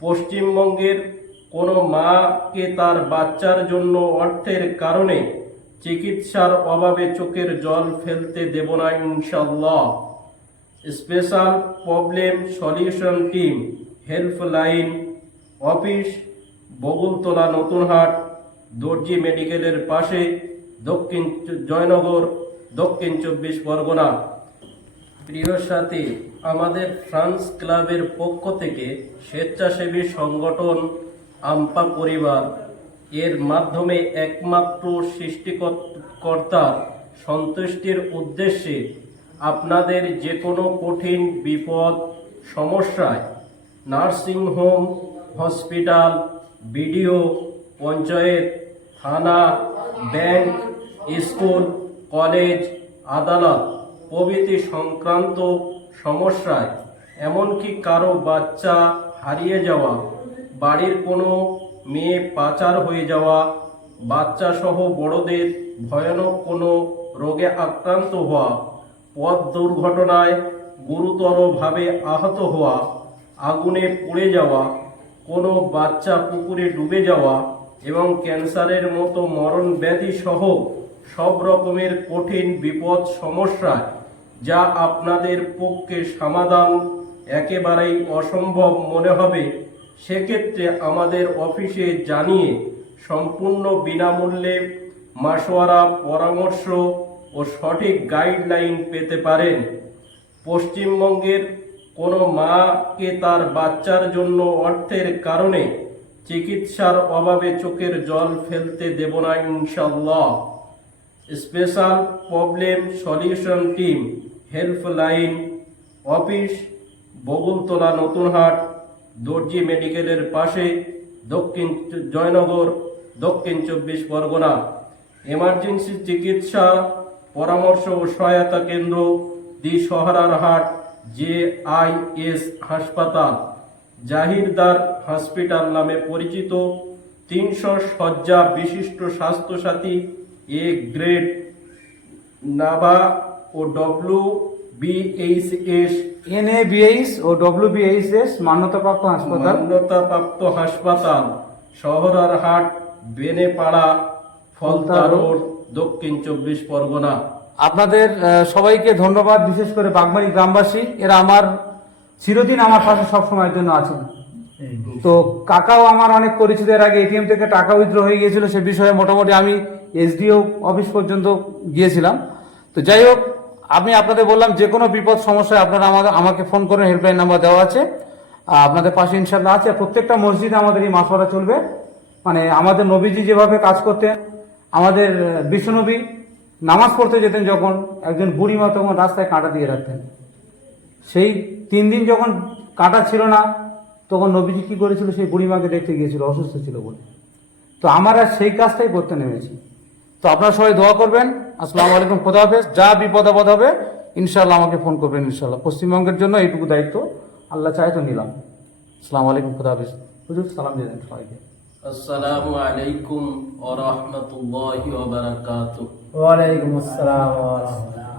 পশ্চিমবঙ্গের কোনো মাকে তার বাচ্চার জন্য অর্থের কারণে চিকিৎসার অভাবে চোখের জল ফেলতে দেব না ইনশাল্লাহ special problem solution team, helpline, office, Bagulatala Natunhat, দর্জি মেডিকেলের পাশে, দক্ষিণ জয়নগর, দক্ষিণ চব্বিশ পরগনা। প্রিয় সাথী, আমাদের ফ্রান্স ক্লাবের পক্ষ থেকে স্বেচ্ছাসেবী সংগঠন আম্পা পরিবার, এর মাধ্যমে একমাত্র সৃষ্টিকর্তা সন্তুষ্টির উদ্দেশ্যে আপনাদের যে কোনো কঠিন বিপদ, সমস্যায় নার্সিংহোম হসপিটাল, বিডিও, পঞ্চায়েত, থানা, ব্যাংক, স্কুল, কলেজ, আদালত প্রভৃতি সংক্রান্ত সমস্যায়, এমনকি কারও বাচ্চা হারিয়ে যাওয়া, বাড়ির কোনো মেয়ে পাচার হয়ে যাওয়া বাচ্চা সহ বড়দের ভয়ানক কোনো রোগে আক্রান্ত হওয়া, পথ দুর্ঘটনায় গুরুতরভাবে আহত হওয়া, আগুনে পুড়ে যাওয়া, কোনো বাচ্চা পুকুরে ডুবে যাওয়া এবং ক্যান্সারের মতো মরণ ব্যাধি সহ সব রকমের কঠিন বিপদ সমস্যা যা আপনাদের পক্ষে সমাধান একেবারেই অসম্ভব মনে হবে, সেক্ষেত্রে আমাদের অফিসে জানিয়ে সম্পূর্ণ বিনামূল্যে মাসোয়ারা পরামর্শ ও সঠিক গাইডলাইন পেতে পারেন। পশ্চিমবঙ্গের কোনো মাকে তার বাচ্চার জন্য অর্থের কারণে চিকিৎসার অভাবে চোখের জল ফেলতে দেব না ইনশাল্লাহ special problem solution team helpline office, Bagulatala Natunhat, দর্জি মেডিকেলের পাশে, দক্ষিণ জয়নগর, দক্ষিণ চব্বিশ পরগনা। এমার্জেন্সি চিকিৎসা, পরামর্শ ও সহায়তা কেন্দ্র, the Sahararhat J I S হাসপাতাল। জাহিরদার হসপিটাল নামে পরিচিত, তিনশো শয্যা বিশিষ্ট স্বাস্থ্যসাথী, এ গ্রেড নাভা ও ডব্লিউ বিএইচএস এনএবিএইচ ও ডব্লিউবিএইচএস মান্যতাপ্রাপ্ত হাসপাতাল? মান্যতাপ্রাপ্ত হাসপাতাল শহরারহাট বেনেপাড়া ফলতা রোড দক্ষিণ চব্বিশ পরগনা। আপনাদের সবাইকে ধন্যবাদ বিশেষ করে বাগমারি গ্রামবাসী। এরা আমার চিরদিন আমার পাশে সব সময়ের জন্য আছেন। তো কাকাও আমার অনেক পরিচিত। এর আগে এটিএম থেকে টাকা উইথড্র হয়ে গিয়েছিল সে বিষয়ে মোটামুটি আমি এসডিও অফিস পর্যন্ত গিয়েছিলাম। তো যাই হোক আমি আপনাদের বললাম, যে কোনো বিপদ সমস্যায় আপনারা আমাদের আমাকে ফোন করে হেল্পলাইন নাম্বার দেওয়া আছে। আপনাদের পাশে ইনশাল্লাহ আছে। প্রত্যেকটা মসজিদে আমাদের এই মাসওয়ারা চলবে। মানে আমাদের নবীজি যেভাবে কাজ করতেন, আমাদের বিশ্বনবী নামাজ পড়তে যেতেন যখন একজন বুড়িমা তখন রাস্তায় কাঁটা দিয়ে রাখতেন। সেই তিন দিন যখন কাঁটা ছিল না, তখন নবীজি কি করেছিল? সেই বুড়িমাকে দেখতে গিয়েছিল, অসুস্থ ছিল বলে। তো আমরা সেই কাজটাই করতে নেমেছি। তো আপনারা সবাই দোয়া করবেন। আসসালামু আলাইকুম খোদা হাফেজ। যা বিপদ আপদ হবে ইনশাল্লাহ আমাকে ফোন করবেন ইনশাল্লাহ পশ্চিমবঙ্গের জন্য এইটুকু দায়িত্ব। আল্লাহ চায় তো নিলাম। আসসালামু আলাইকুম খোদা হাফেজ। হুজুর সালাম দিয়ে দেন সবাইকে। আসসালামু আলাইকুম ওয়া রাহমাতুল্লাহি ওয়া বারাকাতুহু। ওয়ালাইকুম আসসালাম ওয়া রাহমাতুল্লাহ।